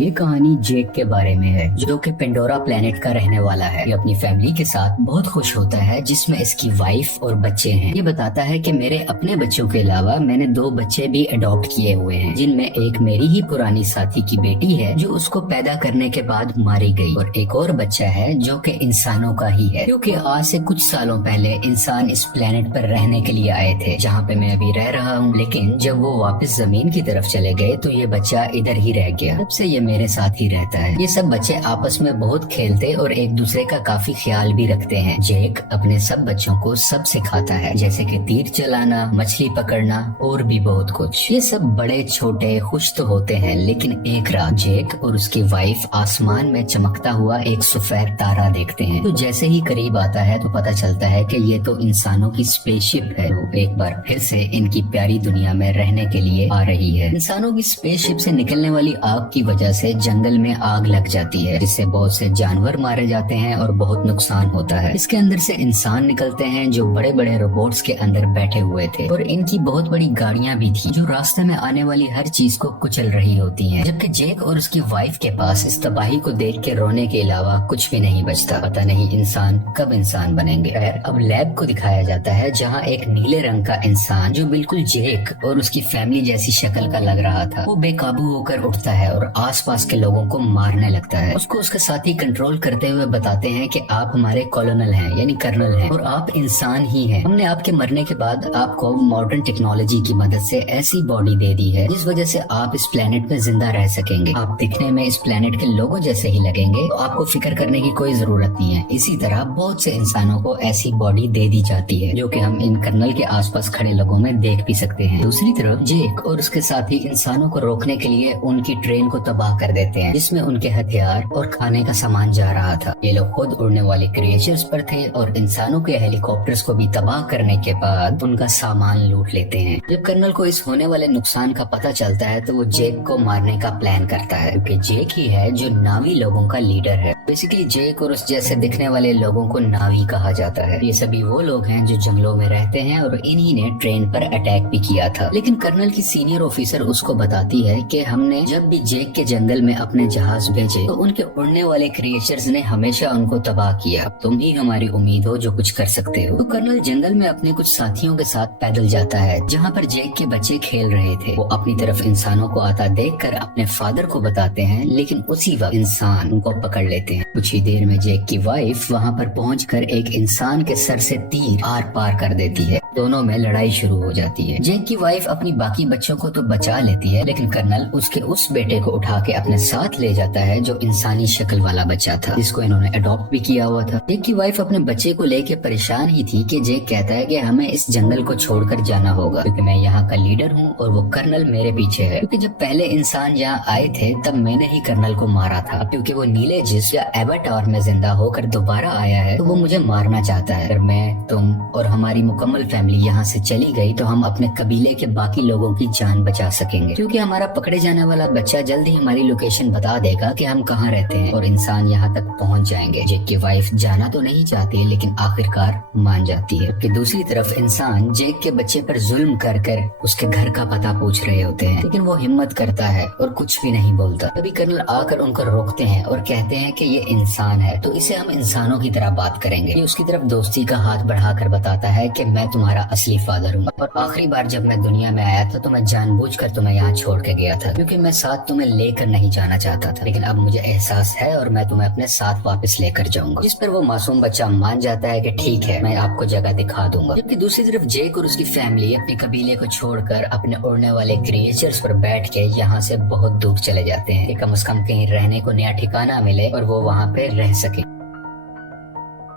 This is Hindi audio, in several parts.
ये कहानी जेक के बारे में है, जो कि पेंडोरा प्लेनेट का रहने वाला है। ये अपनी फैमिली के साथ बहुत खुश होता है, जिसमें इसकी वाइफ और बच्चे हैं। ये बताता है कि मेरे अपने बच्चों के अलावा मैंने 2 बच्चे भी अडॉप्ट किए हुए हैं, जिनमें एक मेरी ही पुरानी साथी की बेटी है जो उसको पैदा करने के बाद मारी गई, और एक और बच्चा है जो कि इंसानों का ही है, क्योंकि आज से कुछ सालों पहले इंसान इस प्लेनेट पर रहने के लिए आए थे, जहाँ पे मैं अभी रह रहा हूँ। लेकिन जब वो वापस जमीन की तरफ चले गए तो ये बच्चा इधर ही रह गया। तब से ये मेरे साथ ही रहता है। ये सब बच्चे आपस में बहुत खेलते और एक दूसरे का काफी ख्याल भी रखते हैं। जेक अपने सब बच्चों को सब सिखाता है, जैसे कि तीर चलाना, मछली पकड़ना और भी बहुत कुछ। ये सब बड़े छोटे खुश तो होते हैं, लेकिन एक रात जेक और उसकी वाइफ आसमान में चमकता हुआ एक सफेद तारा देखते हैं। तो जैसे ही करीब आता है तो पता चलता है कि ये तो इंसानों की स्पेसशिप है, वो एक बार फिर से इनकी प्यारी दुनिया में रहने के लिए आ रही है। इंसानों की स्पेसशिप से निकलने वाली आग की वजह से जंगल में आग लग जाती है, जिससे बहुत से जानवर मारे जाते हैं और बहुत नुकसान होता है। इसके अंदर से इंसान निकलते हैं जो बड़े बड़े रोबोट्स के अंदर बैठे हुए थे, और इनकी बहुत बड़ी गाड़ियां भी थी जो रास्ते में आने वाली हर चीज को कुचल रही होती हैं। जबकि जेक और उसकी वाइफ के पास इस तबाही को देख के रोने के अलावा कुछ भी नहीं बचता। पता नहीं इंसान कब इंसान बनेंगे। खैर, अब लैब को दिखाया जाता है, जहाँ एक नीले रंग का इंसान जो बिल्कुल जेक और उसकी फैमिली जैसी शक्ल का लग रहा था, वो बेकाबू होकर उठता है और आसपास के लोगों को मारने लगता है। उसको उसके साथी कंट्रोल करते हुए बताते हैं कि आप हमारे कॉलोनल हैं, यानी कर्नल हैं, और आप इंसान ही हैं। हमने आपके मरने के बाद आपको मॉडर्न टेक्नोलॉजी की मदद से ऐसी बॉडी दे दी है जिस वजह से आप इस प्लेनेट पे जिंदा रह सकेंगे। आप दिखने में इस प्लेनेट के लोगों जैसे ही लगेंगे, तो आपको फिक्र करने की कोई जरूरत नहीं है। इसी तरह बहुत से इंसानों को ऐसी बॉडी दे दी जाती है, जो कि हम इन कर्नल के आसपास खड़े लोगों में देख भी सकते हैं। दूसरी तरफ जेक और उसके साथी इंसानों को रोकने के लिए उनकी ट्रेन को तबाह कर देते हैं, जिसमें उनके हथियार और खाने का सामान जा रहा था। ये लोग खुद उड़ने वाले क्रिएचर्स पर थे और इंसानों के हेलीकॉप्टर्स को भी तबाह करने के बाद उनका सामान लूट लेते हैं। जब कर्नल को इस होने वाले नुकसान का पता चलता है तो वो जेक को मारने का प्लान करता है, क्योंकि जेक ही है जो नावी लोगों का लीडर है। बेसिकली जेक और उस जैसे दिखने वाले लोगों को नावी कहा जाता है। ये सभी वो लोग हैं जो जंगलों में रहते हैं और इन्हीं ने ट्रेन पर अटैक भी किया था। लेकिन कर्नल की सीनियर ऑफिसर उसको बताती है कि हमने जब भी जेक के जंगल में अपने जहाज भेजे तो उनके उड़ने वाले क्रिएचर्स ने हमेशा उनको तबाह किया। तुम ही हमारी उम्मीद हो जो कुछ कर सकते हो। तो कर्नल जंगल में अपने कुछ साथियों के साथ पैदल जाता है, जहाँ पर जेक के बच्चे खेल रहे थे। वो अपनी तरफ इंसानों को आता देखकर अपने फादर को बताते हैं, लेकिन उसी वक्त इंसान उनको पकड़ लेते हैं। कुछ ही देर में जेक की वाइफ वहाँ पर पहुंचकर एक इंसान के सर से तीर आर पार कर देती है। दोनों में लड़ाई शुरू हो जाती है। जेक की वाइफ अपनी बाकी बच्चों को तो बचा लेती है, लेकिन कर्नल उसके उस बेटे को उठा के अपने साथ ले जाता है जो इंसानी शक्ल वाला बच्चा था, जिसको इन्होंने अडॉप्ट भी किया हुआ था। जेक की वाइफ अपने बच्चे को लेके परेशान ही थी कि जेक कहता है कि हमें इस जंगल को छोड़कर जाना होगा, क्योंकि मैं यहाँ का लीडर हूँ और वो कर्नल मेरे पीछे है। क्योंकि जब पहले इंसान यहाँ आए थे तब मैंने ही कर्नल को मारा था, क्योंकि वो नीले जिस्म या एवाटार में जिंदा होकर दोबारा आया है तो वो मुझे मारना चाहता है। अगर मैं, तुम और हमारी मुकम्मल फैमिली यहाँ से चली गई तो हम अपने कबीले के बाकी लोगों की जान बचा सकेंगे, क्योंकि हमारा पकड़े जाने वाला बच्चा जल्द ही हमारी लोकेशन बता देगा कि हम कहाँ रहते हैं और इंसान यहाँ तक पहुँच जाएंगे। जेक की वाइफ जाना तो नहीं चाहती, लेकिन आखिरकार मान जाती है। कि दूसरी तरफ इंसान जेक के बच्चे पर जुल्म कर कर उसके घर का पता पूछ रहे होते हैं, लेकिन वो हिम्मत करता है और कुछ भी नहीं बोलता। तभी कर्नल आकर उनको रोकते हैं और कहते हैं कि ये इंसान है तो इसे हम इंसानों की तरह बात करेंगे। ये उसकी तरफ दोस्ती का हाथ बढ़ाकर बताता है कि मैं तुम्हारा असली फादर हूँ, और आखिरी बार जब मैं दुनिया में आया था तो मैं जानबूझकर तुम्हें यहाँ छोड़ के गया था, क्योंकि मैं साथ तुम्हें लेकर नहीं जाना चाहता था। लेकिन अब मुझे एहसास है और मैं तुम्हें अपने साथ वापस लेकर जाऊंगा। जिस पर वो मासूम बच्चा मान जाता है कि ठीक है, मैं आपको जगह दिखा दूंगा। जबकि दूसरी तरफ जेक और उसकी फैमिली अपने कबीले को छोड़कर अपने उड़ने वाले क्रिएचर्स पर बैठ के यहाँ से बहुत दूर चले जाते हैं, कि कम से कम कहीं रहने को नया ठिकाना मिले और वो वहाँ पे रह सके।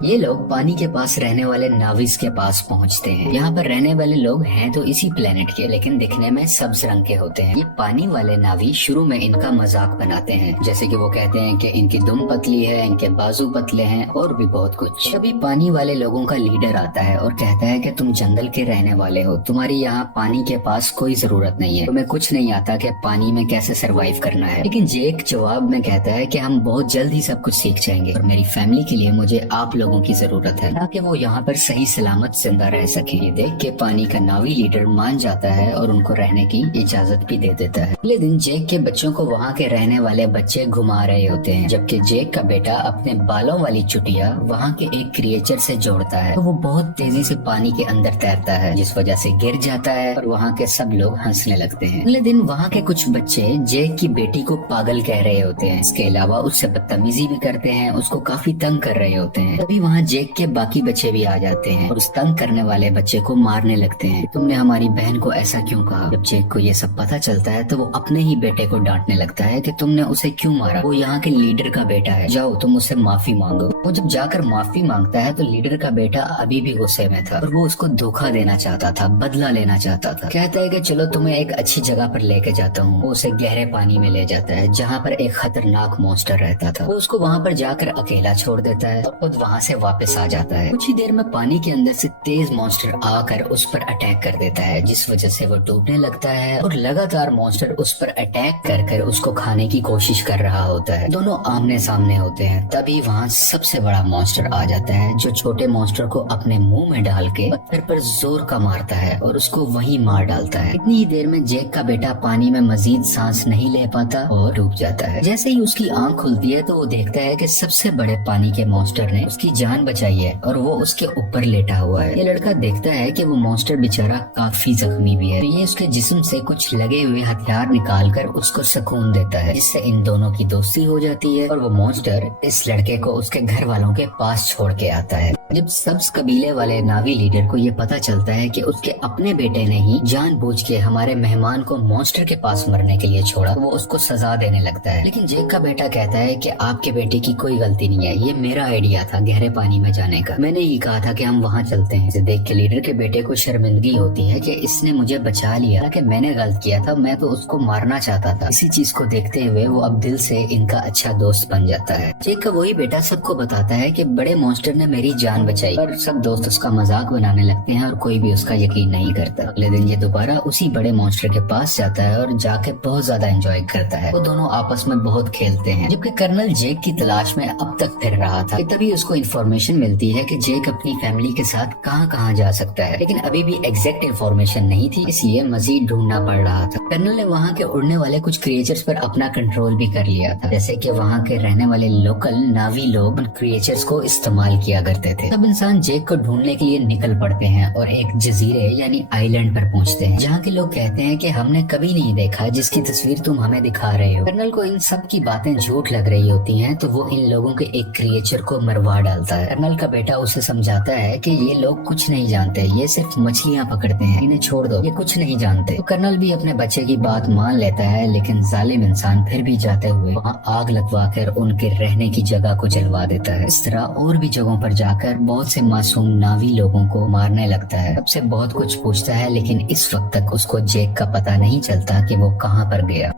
ये लोग पानी के पास रहने वाले नाविस के पास पहुंचते हैं। यहाँ पर रहने वाले लोग हैं तो इसी प्लेनेट के, लेकिन दिखने में सब्ज रंग के होते हैं। ये पानी वाले नावी शुरू में इनका मजाक बनाते हैं, जैसे कि वो कहते हैं कि इनकी दुम पतली है, इनके बाजू पतले हैं और भी बहुत कुछ। अभी पानी वाले लोगों का लीडर आता है और कहता है कि तुम जंगल के रहने वाले हो, तुम्हारी यहाँ पानी के पास कोई जरूरत नहीं है, तुम्हें कुछ नहीं आता कि पानी में कैसे सरवाइव करना है। लेकिन जेक जवाब में कहता है कि हम बहुत जल्द ही सब कुछ सीख जाएंगे और मेरी फैमिली के लिए मुझे आप लोग लोगों की जरूरत है ताकि वो यहाँ पर सही सलामत जिंदा रह सके। ये देख के पानी का नावी लीडर मान जाता है और उनको रहने की इजाजत भी दे देता है। अगले दिन जेक के बच्चों को वहाँ के रहने वाले बच्चे घुमा रहे होते हैं, जबकि जेक का बेटा अपने बालों वाली चुटिया वहाँ के एक क्रिएचर से जोड़ता है तो वो बहुत तेजी से पानी के अंदर तैरता है, जिस वजह से गिर जाता है और वहाँ के सब लोग हंसने लगते हैं। अगले दिन वहाँ के कुछ बच्चे जेक की बेटी को पागल कह रहे होते हैं। इसके अलावा उससे बदतमीजी भी करते हैं, उसको काफी तंग कर रहे होते हैं। तभी वहाँ जेक के बाकी बच्चे भी आ जाते हैं और उस तंग करने वाले बच्चे को मारने लगते हैं। तुमने हमारी बहन को ऐसा क्यों कहा? जब जेक को ये सब पता चलता है तो वो अपने ही बेटे को डांटने लगता है कि तुमने उसे क्यों मारा, वो यहाँ के लीडर का बेटा है, जाओ तुम उससे माफी मांगो। वो जब जाकर माफी मांगता है तो लीडर का बेटा अभी भी गुस्से में था और वो उसको धोखा देना चाहता था, बदला लेना चाहता था। कहता है कि चलो तुम्हें एक अच्छी जगह पर लेके जाता हूँ। वो उसे गहरे पानी में ले जाता है जहाँ पर एक खतरनाक मॉन्स्टर रहता था। वो उसको वहाँ पर जाकर अकेला छोड़ देता है और खुद वहाँ से वापस आ जाता है। कुछ ही देर में पानी के अंदर से तेज मॉन्स्टर आकर उस पर अटैक कर देता है, जिस वजह से वो डूबने लगता है और लगातार मॉन्स्टर उस पर अटैक कर कर उसको खाने की कोशिश कर रहा होता है। दोनों आमने सामने होते हैं। तभी वहाँ सबसे बड़ा मॉन्स्टर आ जाता है जो छोटे मॉन्स्टर को अपने मुंह में डाल के पत्थर पर जोर का मारता है और उसको वहीं मार डालता है। इतनी ही देर में जेक का बेटा पानी में मजीद सांस नहीं ले पाता और डूब जाता है। जैसे ही उसकी आंख खुलती है तो वो देखता है कि सबसे बड़े पानी के मॉन्स्टर ने उसकी जान बचाई है और वो उसके ऊपर लेटा हुआ है। ये लड़का देखता है कि वो मॉन्स्टर बेचारा काफी जख्मी भी है, तो ये उसके जिस्म से कुछ लगे हुए हथियार निकालकर उसको सुकून देता है, जिससे इन दोनों की दोस्ती हो जाती है और वो मॉन्स्टर इस लड़के को उसके घर वालों के पास छोड़ के आता है। जब सब्ज कबीले वाले नावी लीडर को ये पता चलता है कि उसके अपने बेटे ने ही जानबूझ के हमारे मेहमान को मॉन्स्टर के पास मरने के लिए छोड़ा, तो वो उसको सजा देने लगता है। लेकिन जेक का बेटा कहता है कि आपके बेटे की कोई गलती नहीं है, ये मेरा आइडिया था गहरे पानी में जाने का, मैंने ही कहा था कि हम वहाँ चलते हैं। इसे देख के लीडर के बेटे को शर्मिंदगी होती है कि इसने मुझे बचा लिया, कि मैंने गलत किया था, मैं तो उसको मारना चाहता था। इसी चीज को देखते हुए वो अब दिल से इनका अच्छा दोस्त बन जाता है। जेक का वही बेटा सबको बताता है कि बड़े मॉन्स्टर ने मेरी जान बचाई, पर सब दोस्त उसका मजाक बनाने लगते हैं और कोई भी उसका यकीन नहीं करता। अगले दिन ये दोबारा उसी बड़े मॉन्स्टर के पास जाता है और जाके बहुत ज्यादा एंजॉय करता है। वो दोनों आपस में बहुत खेलते हैं, जबकि कर्नल जेक की तलाश में अब तक फिर रहा था। तभी उसको इन्फॉर्मेशन मिलती है कि जेक अपनी फैमिली के साथ कहाँ कहाँ जा सकता है, लेकिन अभी भी एग्जैक्ट इन्फॉर्मेशन नहीं थी, इसलिए मजीद ढूंढना पड़ रहा था। कर्नल ने वहाँ के उड़ने वाले कुछ क्रिएचर्स पर अपना कंट्रोल भी कर लिया था, जैसे कि वहाँ के रहने वाले लोकल नावी लोग उन क्रिएचर्स को इस्तेमाल किया करते थे। सब इंसान जेक को ढूंढने के लिए निकल पड़ते हैं और एक जजीरे यानी आइलैंड पर पहुँचते हैं, जहाँ के लोग कहते हैं कि हमने कभी नहीं देखा जिसकी तस्वीर तुम हमें दिखा रहे हो। कर्नल को इन सब की बातें झूठ लग रही होती हैं, तो वो इन लोगों के एक क्रिएचर को मरवा डालता है। कर्नल का बेटा उसे समझाता है कि ये लोग कुछ नहीं जानते, ये सिर्फ मछलियाँ पकड़ते हैं, इन्हें छोड़ दो, ये कुछ नहीं जानते। तो कर्नल भी अपने बच्चे की बात मान लेता है, लेकिन जालिम इंसान फिर भी जाते हुए वहाँ आग लगवा कर उनके रहने की जगह को जलवा देता है। इस तरह और भी जगहों पर जाकर बहुत से मासूम नावी लोगों को मारने लगता है। सबसे बहुत कुछ पूछता है, लेकिन इस वक्त तक उसको जेक का पता नहीं चलता कि वो कहाँ पर गया।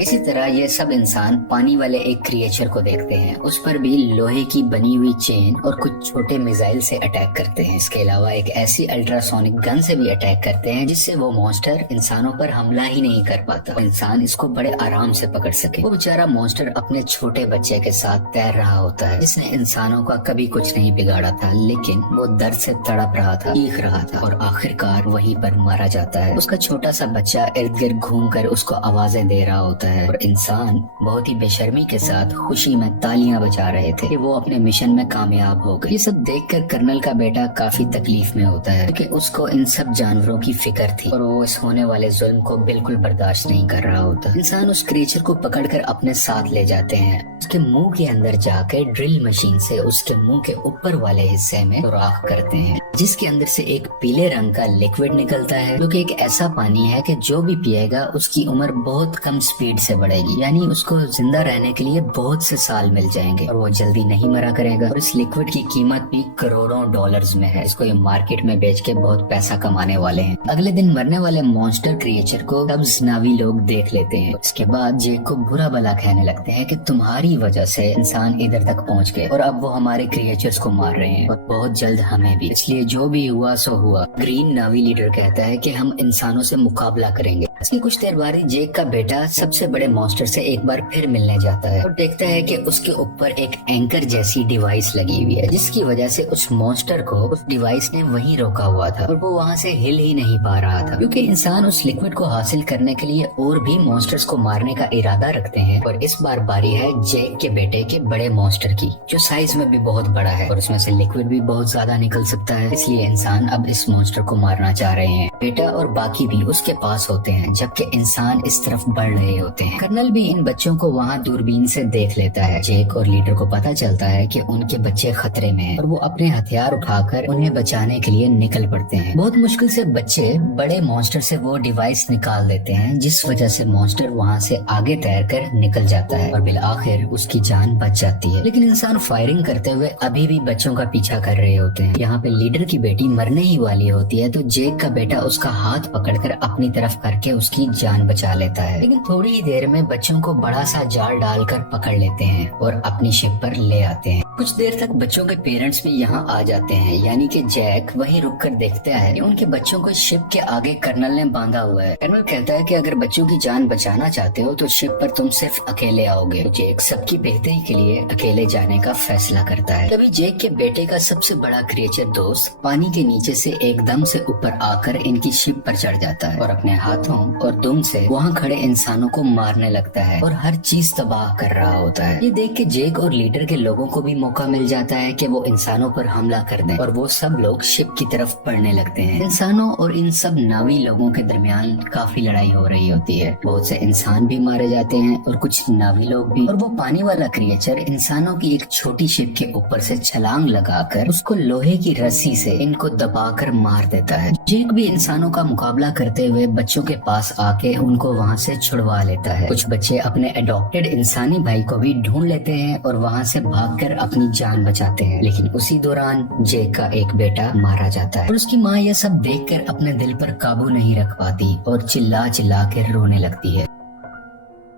इसी तरह ये सब इंसान पानी वाले एक क्रिएचर को देखते हैं, उस पर भी लोहे की बनी हुई चेन और कुछ छोटे मिसाइल से अटैक करते हैं। इसके अलावा एक ऐसी अल्ट्रासोनिक गन से भी अटैक करते हैं जिससे वो मॉन्स्टर इंसानों पर हमला ही नहीं कर पाता, तो इंसान इसको बड़े आराम से पकड़ सके। वो बेचारा मॉन्स्टर अपने छोटे बच्चे के साथ तैर रहा होता है, जिसने इंसानों का कभी कुछ नहीं बिगाड़ा था, लेकिन वो दर्द से तड़प रहा था, चीख रहा था और आखिरकार वहीं पर मारा जाता है। उसका छोटा सा बच्चा इर्द गिर्द घूम कर उसको आवाजें दे रहा होता है और इंसान बहुत ही बेशर्मी के साथ खुशी में तालियां बजा रहे थे कि वो अपने मिशन में कामयाब हो गए। ये सब देखकर कर्नल का बेटा काफी तकलीफ में होता है, क्योंकि उसको इन सब जानवरों की फिक्र थी और वो इस होने वाले जुल्म को बिल्कुल बर्दाश्त नहीं कर रहा होता। इंसान उस क्रिएचर को पकड़कर अपने साथ ले जाते हैं, उसके मुंह के अंदर जाकर ड्रिल मशीन से उसके मुंह के ऊपर वाले हिस्से में सुराख करते हैं, जिसके अंदर से एक पीले रंग का लिक्विड निकलता है, जो कि एक ऐसा पानी है कि जो भी पिएगा उसकी उम्र बहुत कम स्पीड से बढ़ेगी, यानी उसको जिंदा रहने के लिए बहुत से साल मिल जाएंगे और वो जल्दी नहीं मरा करेगा। और इस लिक्विड की कीमत भी करोड़ों डॉलर्स में है, इसको ये मार्केट में बेच के बहुत पैसा कमाने वाले हैं। अगले दिन मरने वाले मॉन्स्टर क्रिएचर को सब्ज नावी लोग देख लेते हैं। इसके बाद जेक को बुरा भला कहने लगते हैं कि तुम्हारी वजह से इंसान इधर तक पहुंच गए और अब वो हमारे क्रिएचर्स को मार रहे हैं और बहुत जल्द हमें भी, इसलिए जो भी हुआ सो हुआ। ग्रीन नावी लीडर कहता है कि हम इंसानों से मुकाबला करेंगे। इसकी कुछ देर बाद जेक का बेटा सबसे सबसे बड़े मॉन्स्टर से एक बार फिर मिलने जाता है और देखता है कि उसके ऊपर एक एंकर जैसी डिवाइस लगी हुई है, जिसकी वजह से उस मॉन्स्टर को उस डिवाइस ने वहीं रोका हुआ था और वो वहाँ से हिल ही नहीं पा रहा था, क्योंकि इंसान उस लिक्विड को हासिल करने के लिए और भी मॉन्स्टर्स को मारने का इरादा रखते हैं। और इस बार बारी है जैक के बेटे के बड़े मॉन्स्टर की, जो साइज में भी बहुत बड़ा है और उसमें से लिक्विड भी बहुत ज्यादा निकल सकता है। इसलिए इंसान अब इस मॉन्स्टर को मारना चाह रहे हैं। बेटा और बाकी भी उसके पास होते हैं, जबकि इंसान इस तरफ बढ़ रहे होते हैं। कर्नल भी इन बच्चों को वहाँ दूरबीन से देख लेता है। जैक और लीडर को पता चलता है कि उनके बच्चे खतरे में हैं और वो अपने हथियार उठाकर उन्हें बचाने के लिए निकल पड़ते हैं। बहुत मुश्किल से बच्चे बड़े मॉन्स्टर से वो डिवाइस निकाल देते हैं, जिस वजह से मॉन्स्टर वहाँ से आगे तैरकर निकल जाता है और बिल आखिर उसकी जान बच जाती है। लेकिन इंसान फायरिंग करते हुए अभी भी बच्चों का पीछा कर रहे होते हैं। यहाँ पे लीडर की बेटी मरने ही वाली होती है तो जैक का बेटा उसका हाथ पकड़कर अपनी तरफ करके उसकी जान बचा लेता है। लेकिन थोड़ी ही देर में बच्चों को बड़ा सा जाल डालकर पकड़ लेते हैं और अपनी शिप पर ले आते हैं। कुछ देर तक बच्चों के पेरेंट्स भी यहाँ आ जाते हैं, यानी कि जैक वहीं रुककर देखता है कि उनके बच्चों को शिप के आगे कर्नल ने बांधा हुआ है। कर्नल कहता है कि अगर बच्चों की जान बचाना चाहते हो तो शिप पर तुम सिर्फ अकेले आओगे। तो जैक सबकी बेहतरी के लिए अकेले जाने का फैसला करता है। तभी जैक के बेटे का सबसे बड़ा क्रिएचर दोस्त पानी के नीचे से एकदम से ऊपर आकर इनकी शिप पर चढ़ जाता है और अपने हाथों और दुम से वहाँ खड़े इंसानों को मारने लगता है और हर चीज तबाह कर रहा होता है। ये देख के जैक और लीडर के लोगों को भी मौका मिल जाता है कि वो इंसानों पर हमला कर दें और वो सब लोग शिप की तरफ बढ़ने लगते हैं। इंसानों और इन सब नावी लोगों के दरमियान काफी लड़ाई हो रही होती है। बहुत से इंसान भी मारे जाते हैं और कुछ नावी लोग भी। और वो पानी वाला क्रिएचर इंसानों की एक छोटी शिप के ऊपर से छलांग लगाकर उसको लोहे की रस्सी से इनको दबाकर मार देता है। जैक भी इंसानों का मुकाबला करते हुए बच्चों के पास आके उनको वहाँ से छुड़वा लेता है। कुछ बच्चे अपने अडॉप्टेड इंसानी भाई को भी ढूंढ लेते हैं और वहाँ से भागकर अपनी जान बचाते हैं। लेकिन उसी दौरान जैक का एक बेटा मारा जाता है और उसकी माँ यह सब देखकर अपने दिल पर काबू नहीं रख पाती और चिल्ला चिल्ला कर रोने लगती है।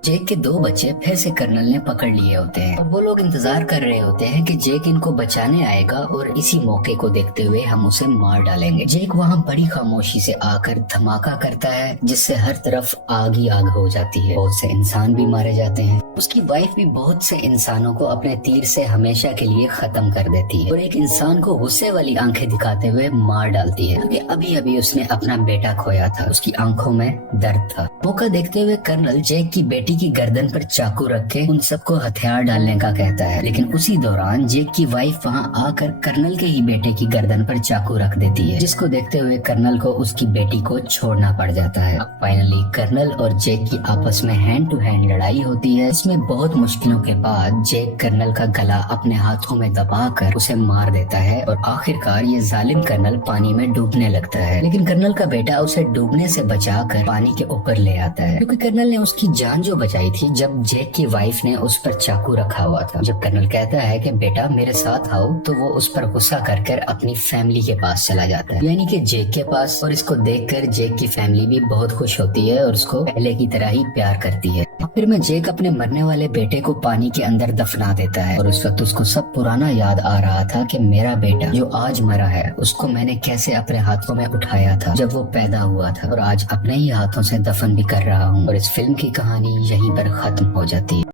जैक के दो बच्चे फिर से कर्नल ने पकड़ लिए होते हैं और वो लोग इंतजार कर रहे होते हैं कि जैक इनको बचाने आएगा और इसी मौके को देखते हुए हम उसे मार डालेंगे। जैक वहाँ बड़ी खामोशी से आकर धमाका करता है, जिससे हर तरफ आग ही आग हो जाती है। बहुत से इंसान भी मारे जाते हैं। उसकी वाइफ भी बहुत से इंसानों को अपने तीर से हमेशा के लिए खत्म कर देती है और एक इंसान को गुस्से वाली आंखें दिखाते हुए मार डालती है, क्योंकि अभी अभी उसने अपना बेटा खोया था। उसकी आंखों में दर्द था। मौका देखते हुए कर्नल जैक की बेटी की गर्दन पर चाकू रख के उन सबको हथियार डालने का कहता है। लेकिन उसी दौरान जैक की वाइफ वहां आकर कर्नल के ही बेटे की गर्दन पर चाकू रख देती है, जिसको देखते हुए कर्नल को उसकी बेटी को छोड़ना पड़ जाता है। अब फाइनली कर्नल और जैक की आपस में हैंड टू हैंड लड़ाई होती है। इसमें बहुत मुश्किलों के बाद जैक कर्नल का गला अपने हाथों में दबाकर उसे मार देता है और आखिरकार ये जालिम कर्नल पानी में डूबने लगता है। लेकिन कर्नल का बेटा उसे डूबने से बचाकर पानी के ऊपर ले आता है, क्योंकि कर्नल ने उसकी जान जो बचाई थी जब जैक की वाइफ ने उस पर चाकू रखा हुआ था। जब कर्नल कहता है कि बेटा मेरे साथ आओ, तो वो उस पर गुस्सा कर अपनी फैमिली के पास चला जाता है, यानी कि जैक के पास। और इसको देखकर जैक की फैमिली भी बहुत खुश होती है और उसको पहले की तरह ही प्यार करती है। फिर में जैक अपने मरने वाले बेटे को पानी के अंदर दफना देता है और उस वक्त उसको सब पुराना याद आ रहा था कि मेरा बेटा जो आज मरा है उसको मैंने कैसे अपने हाथों में उठाया था जब वो पैदा हुआ था, और आज अपने ही हाथों से दफन भी कर रहा हूँ। और इस फिल्म की कहानी यहीं पर खत्म हो जाती है।